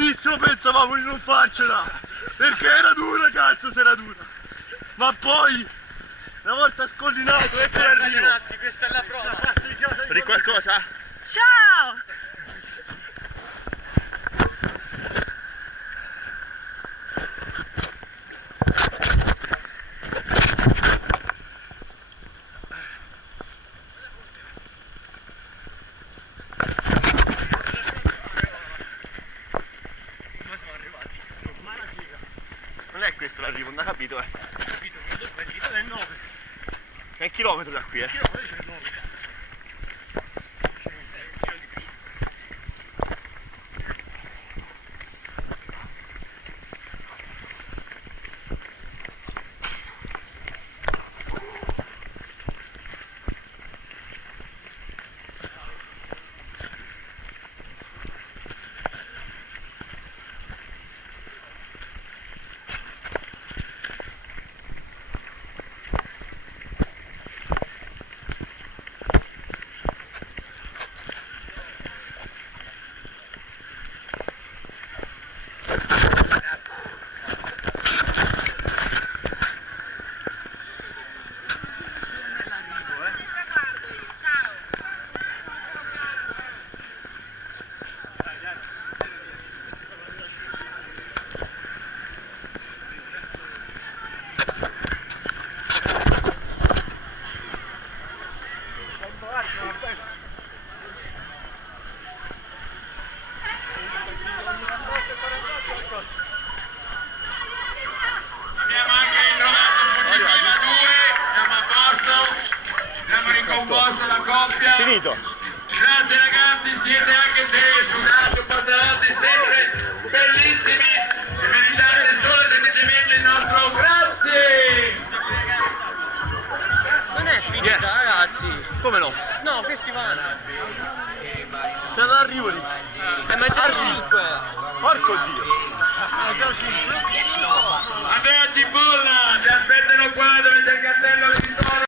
all'inizio pensavamo di non farcela, perché era dura, cazzo se era dura. Ma poi, una volta scollinato, ecco l'arrivo. Ragazzi, questa è la prova. Per qualcosa? Ciao! Non è questo l'arrivo, non ho capito, Capito, quello sbaglito è 9. È un chilometro da qui, Chilometri è 9, cazzo. Siamo anche ritrovato su Cipala 2, siamo a posto, siamo ricomposto la coppia. Finito. Grazie ragazzi, siete anche se sudate un po' tratti, sempre bellissimi e meritate solo semplicemente il nostro grazie. Non è finita, ragazzi. Come no? No, questi vanno. C'è l'arrivo lì. Ma è 5. Porco Dio. Andrea Cipolla, ti aspetto.